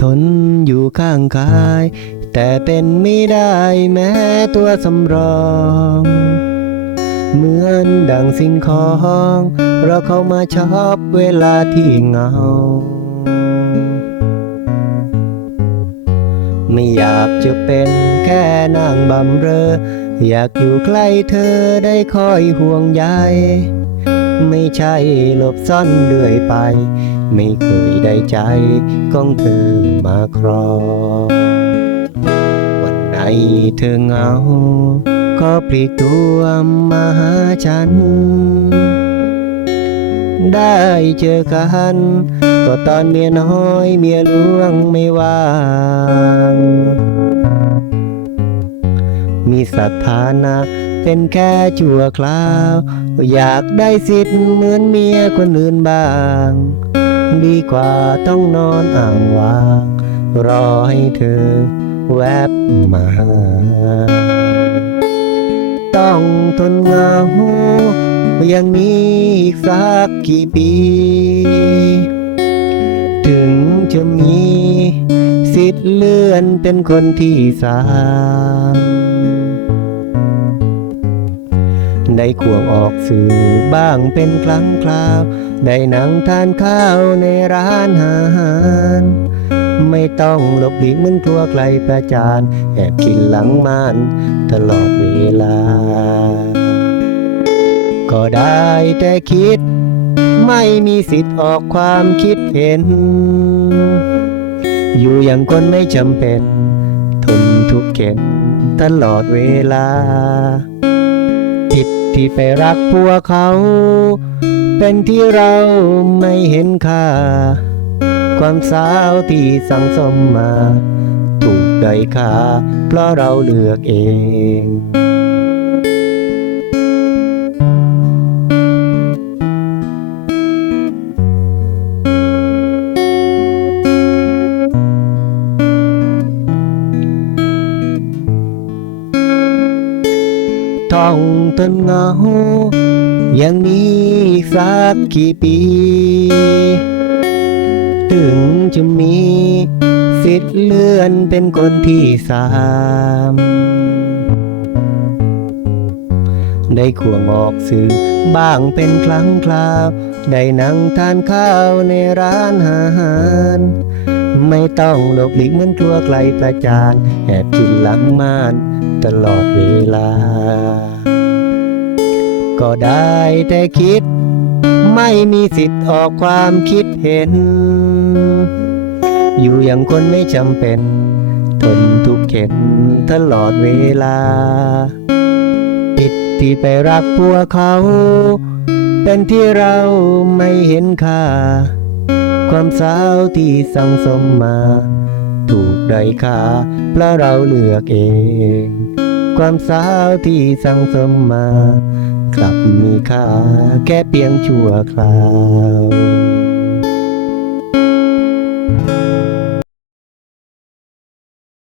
ทนอยู่ข้างกาย แต่เป็นไม่ได้แม้ตัวสำรอง เหมือนดังสิ่งของเราเข้ามาชอบเวลาที่เหงา ไม่อยากจะเป็นแค่นางบำเรอ อยากอยู่ใกล้เธอได้คอยห่วงใยไม่ใช่หลบซ่อนเรื่อยไป ไม่เคยได้ใจของเธอมาครองวันไหนเธอเหงา ก็ปลีกตัวมาหาฉัน ได้เจอกันก็ตอนเมียน้อยเมียหลวงไม่ว่าง มีสถานะเป็นแค่ชั่วคราว อยากได้สิทธิ์เหมือนเมียคนอื่นบ้าง ดีกว่าต้องนอนอ่างวาง รอให้เธอแวบมา ต้องทนเหงาอย่างนี้อีกสักกี่ปี ถึงจะมีสิทธิ์เลื่อนเป็นคนที่สาม ได้ควงออกสื่อบ้างเป็นครั้งคราว ได้นั่งทานข้าวในร้านอาหารไม่ต้องหลบหลีกเหมือนกลัวใครประจานแอบกินหลังม่านตลอดเวลา ก็ได้แต่คิด ไม่มีสิทธิ์ออกความคิดเห็น อยู่อย่างคนไม่จำเป็น ทนทุกข์เข็นตลอดเวลา ที่ไปรักพวกเขา เป็นที่เราไม่เห็นค่า ความสาวที่สั่งสมมา ถูกด้อยค่าเพราะเราเลือกเอง องทนเหงา อย่างนี้อีกสักกี่ปี ถึงจะมีสิทธิ์เลื่อนเป็นคนที่สามได้ควงออกสื่อบ้างเป็นครั้งคราว ได้นั่งทานข้าวในร้านอาหาร ไม่ต้องหลบหลีกเหมือนกลัวใครประจาน แอบกินหลังม่านตลอดเวลา ก็ได้แต่คิด ไม่มีสิทธิ์ออกความคิดเห็น อยู่อย่างคนไม่จำเป็น ทนทุกข์เข็นตลอดเวลาผิดที่ไปรักพวกเขา เป็นที่เราไม่เห็นค่า ความสาวที่สั่งสมมา ถูกได้ค่าเพราะเราเลือกเองความสาวที่สั่งสมมา กลับมีค่าแค่เพียงชั่วคราว